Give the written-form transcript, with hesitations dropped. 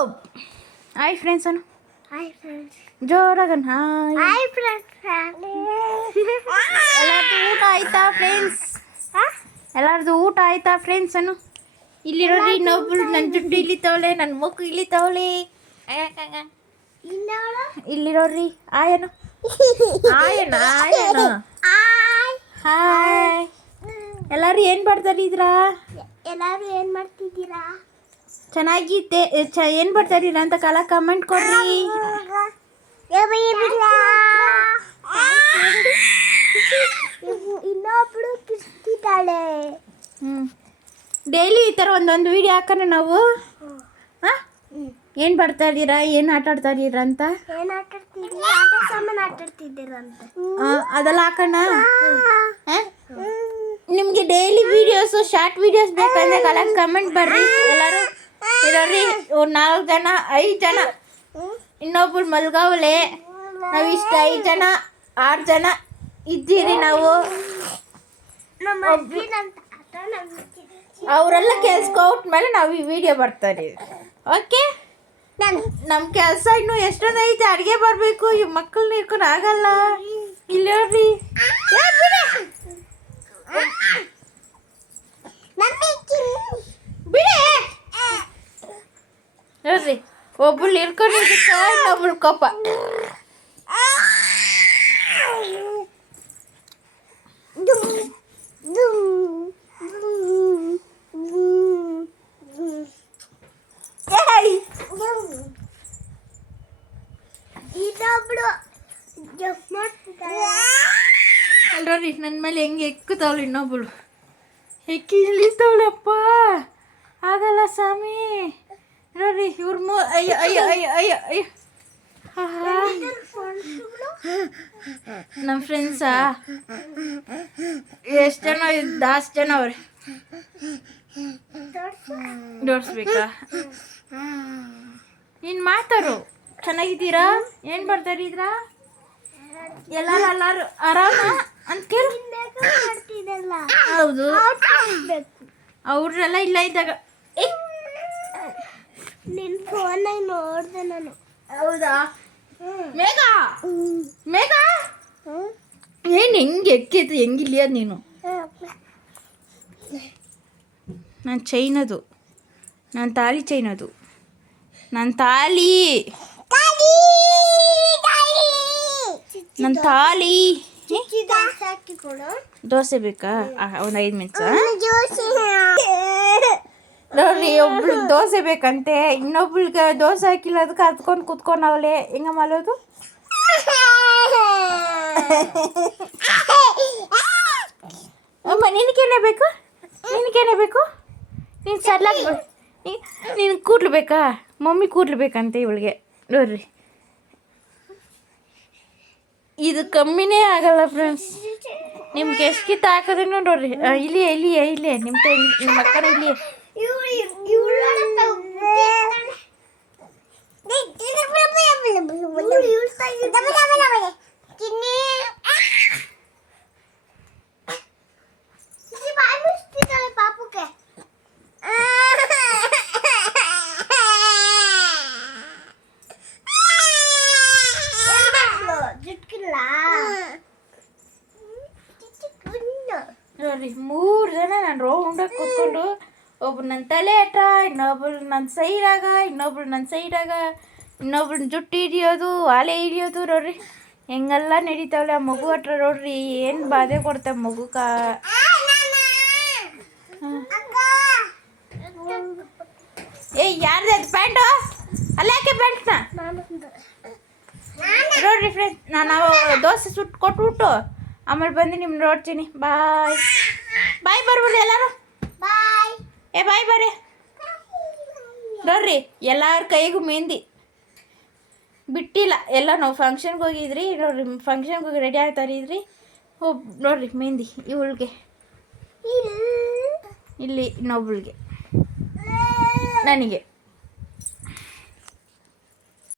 Hi friends Anu hi friends ಜೋರಾಗನ್ hi hi friends ಎಲ್ಲರದು ಊಟ ಆಯ್ತಾ ಫ್ರೆಂಡ್ಸ್? ಎಲ್ಲರದು ಊಟ ಆಯ್ತಾ ಫ್ರೆಂಡ್ಸ್ ಅನು? ಇಲ್ಲಿ ನೋಡ್ರಿ ಇನ್ನೊಬ್ಳು ನನ್ನ ಜುಟ್ಟು ಇಳಿತವಳೆ, ನನ್ನ ಮುಖ ಇಳಿತವಳೆ. ಇಲ್ಲಿ ನೋಡ್ರಿ ಆಯನು ಆಯನ ಆಯನ ಹಾಯ್. ಎಲ್ಲರೂ ಏನು ಮಾಡ್ತಾರಿದ್ರಾ? ಎಲ್ಲರೂ ಏನು ಮಾಡ್ತಿದ್ದೀರಾ? ಚೆನ್ನಾಗಿದ್ದೆ ಏನು ಬರ್ತಾರಿಲ್ಲ ಅಂತ ಕಮೆಂಟ್ ಕೊಡ್ರಿ. ಇನ್ನೊಬ್ಳು ಕಿಸ್ತಿದ್ದಾಳೆ. ಡೈಲಿ ಈ ಥರ ಒಂದೊಂದು ವಿಡಿಯೋ ಹಾಕೋಣ ನಾವು. ಹಾಂ, ಏನು ಬರ್ತಾ ಇದ್ದೀರಾ, ಏನು ಆಟ ಆಡ್ತಾ ಇದ್ದೀರಾ ಅಂತ. ಏನು ಆಟ ಆಡ್ತಿದ್ದೀರಾ? ಆಟ ಸಾಮಾನು ಆಟ ಆಡ್ತಿದ್ದೀರಂತ ಅದೆಲ್ಲ ಹಾಕೋಣ. ನಿಮಗೆ ಡೈಲಿ ವೀಡಿಯೋಸು ಶಾರ್ಟ್ ವೀಡಿಯೋಸ್ ಬೇಕಂದ್ರೆ ಕಮೆಂಟ್ ಬರ್ರಿ. ಎಲ್ಲರೂ ಇರೋರಿ 4 ಜನ 5 ಜನ, ಇನ್ನೊಬ್ರು ಮಲ್ಗಾವಲೆ. ನಾವಿಷ್ಟು 5 ಜನ 6 ಜನ ಇದ್ದೀರಿ ನಾವು. ಅವರೆಲ್ಲ ಕೆಲ್ಸಕ್ಕೆ ಔಟ್ ಮೇಲೆ ನಾವು ಈ ವಿಡಿಯೋ ಬರ್ತಾರೆ. ಓಕೆ, ನಮ್ಮ ಕೆಲಸ ಇನ್ನೂ ಎಷ್ಟೊಂದು ಐತೆ. ಅಡುಗೆ ಬರಬೇಕು, ಈ ಮಕ್ಕಳನ್ನ ಇಟ್ಕೊಂಡು ಆಗಲ್ಲ. ಇಲ್ಲಿ ನೋಡ್ರಿ ಬಿಡಿ ನೋಡ್ರಿ, ಒಬ್ಬಳು ಇಟ್ಕೊಂಡಿದ್ದಕ್ಕ ಇನ್ನೊಬ್ಳು ಕೋಪ. ಅಲ್ರಿ ನನ್ನ ಮೇಲೆ ಹೆಂಗೆ ಎಕ್ಕುತ್ತಾವಳು ಇನ್ನೊಬ್ಬಳು. ಹೆಕ್ಕಿ ಇಳಿತಾವಳಪ್ಪ, ಆಗಲ್ಲ ಸ್ವಾಮಿ. ನೋಡ್ರಿ ಇವ್ರ ಅಯ್ಯೋ ಅಯ್ಯೋ ಅಯ್ಯೋ ಅಯ್ಯೋ ಅಯ್ಯೋ. ನಮ್ಮ ಫ್ರೆಂಡ್ಸಾ ಎಷ್ಟು ಜನ? 10 ಜನ ಅವ್ರೆ. ಜೋಡಿಸ್ಬೇಕಾ? ನೀನು ಮಾತಾಡು. ಚೆನ್ನಾಗಿದ್ದೀರಾ? ಏನು ಬರ್ತಾರಿದ್ರಾ? ಎಲ್ಲರೂ ಆರಾಮ ಅಂತ ಕೇಳು. ಹೌದು, ಅವ್ರೆಲ್ಲ ಇಲ್ಲ ಇದ್ದಾಗ ನಿನ್ನ ಫೋನಾಗ ನೋಡಿದೆ ನಾನು. ಹೌದಾ? ಮೇಘ ಮೇಘ ಏನು ಹೆಂಗೆ ಎಕ್ಕಿದ್ದು, ಹೆಂಗಿಲಿಯೋದು ನೀನು? ನನ್ನ ಚೈನ್ ಅದು, ನನ್ನ ತಾಳಿ ಚೈನ್ ಅದು, ನನ್ನ ತಾಳಿ, ನನ್ನ ತಾಳಿ. ದೋಸೆ ಬೇಕಾ? ಒಂದು 5 ನಿಮಿಷ. ನೋಡ್ರಿ, ಒಬ್ಳು ದೋಸೆ ಬೇಕಂತೆ, ಇನ್ನೊಬ್ಳಿಗೆ ದೋಸೆ ಹಾಕಿಲ್ಲ, ಅದಕ್ಕೆ ಹತ್ಕೊಂಡು ಕುತ್ಕೊಂಡವಳೆ. ಹೆಂಗ ಮಾಡೋದು? ಅಮ್ಮ ನಿನಗೇನೇ ಬೇಕು? ನಿನಗೇನೇ ಬೇಕು? ನೀನು ಸಡ್ಲಾಗಿ ನೀನು ಕೂಡ್ಲು ಬೇಕಾ? ಮಮ್ಮಿ ಕೂಡ್ಲು ಬೇಕಂತೆ ಇವಳಿಗೆ. ನೋಡ್ರಿ, ಇದು ಕಮ್ಮಿನೇ ಆಗಲ್ಲ ಫ್ರೆಂಡ್ಸ್. ನಿಮ್ಗೆ ಎಷ್ಟು ಕಿತ್ತ ಹಾಕೋದೇನೋ ನೋಡ್ರಿ. ಇಲ್ಲಿಯೇ ನಿಮ್ಮ ಅಕ್ಕನ ಇಲ್ಲಿಯೇ. ನೋಡ್ರಿ 3 ಜನ ನಾನು ರೌಂಡಾಗಿ ಕೂತ್ಕೊಂಡು, ಒಬ್ರು ನನ್ನ ತಲೆ ಹಠ, ಇನ್ನೊಬ್ರು ನನ್ನ ಸೈಡಾಗ, ಇನ್ನೊಬ್ರು ಜುಟ್ಟು ಹಿಡಿಯೋದು, ಆಲೆ ಹಿಡಿಯೋದು. ನೋಡ್ರಿ ಹೆಂಗೆಲ್ಲ ನಡೀತಾವಳೆ. ಆ ಮಗು ಹತ್ರ ನೋಡ್ರಿ ಏನು ಬಾಧೆ ಕೊಡ್ತಾವೆ ಮಗುಕ. ಯಾರ್ದು ಅದು ಪ್ಯಾಂಟು? ಅಲ್ಲ ಯಾಕೆ ಪ್ಯಾಂಟ್ನ? ನೋಡ್ರಿ ಫ್ರೆಂಡ್ಸ್, ನಾನು ದೋಸೆ ಸುಟ್ಟು ಕೊಟ್ಬಿಟ್ಟು ಆಮೇಲೆ ಬಂದು ನಿಮ್ಗೆ ನೋಡ್ತೀನಿ. ಬಾಯ್ ಬಾಯ್. ಬರ್ಬೋದು ಎಲ್ಲರೂ? ಬಾಯ್. ಬಾಯ್ ಬರ್ರಿ. ನೋಡ್ರಿ ಎಲ್ಲರ ಕೈಗೂ ಮೆಹಂದಿ ಬಿಟ್ಟಿಲ್ಲ. ಎಲ್ಲ ನಾವು ಫಂಕ್ಷನ್ಗೆ ಹೋಗಿದ್ರಿ. ನೋಡ್ರಿ ಫಂಕ್ಷನ್ಗೆ ಹೋಗಿ ರೆಡಿ ಆಗ್ತಾರಿದ್ರಿ. ನೋಡ್ರಿ ಮೆಹಂದಿ ಇವಳಿಗೆ, ಇಲ್ಲಿ ಇನ್ನೊಬ್ಳಿಗೆ, ನನಗೆ.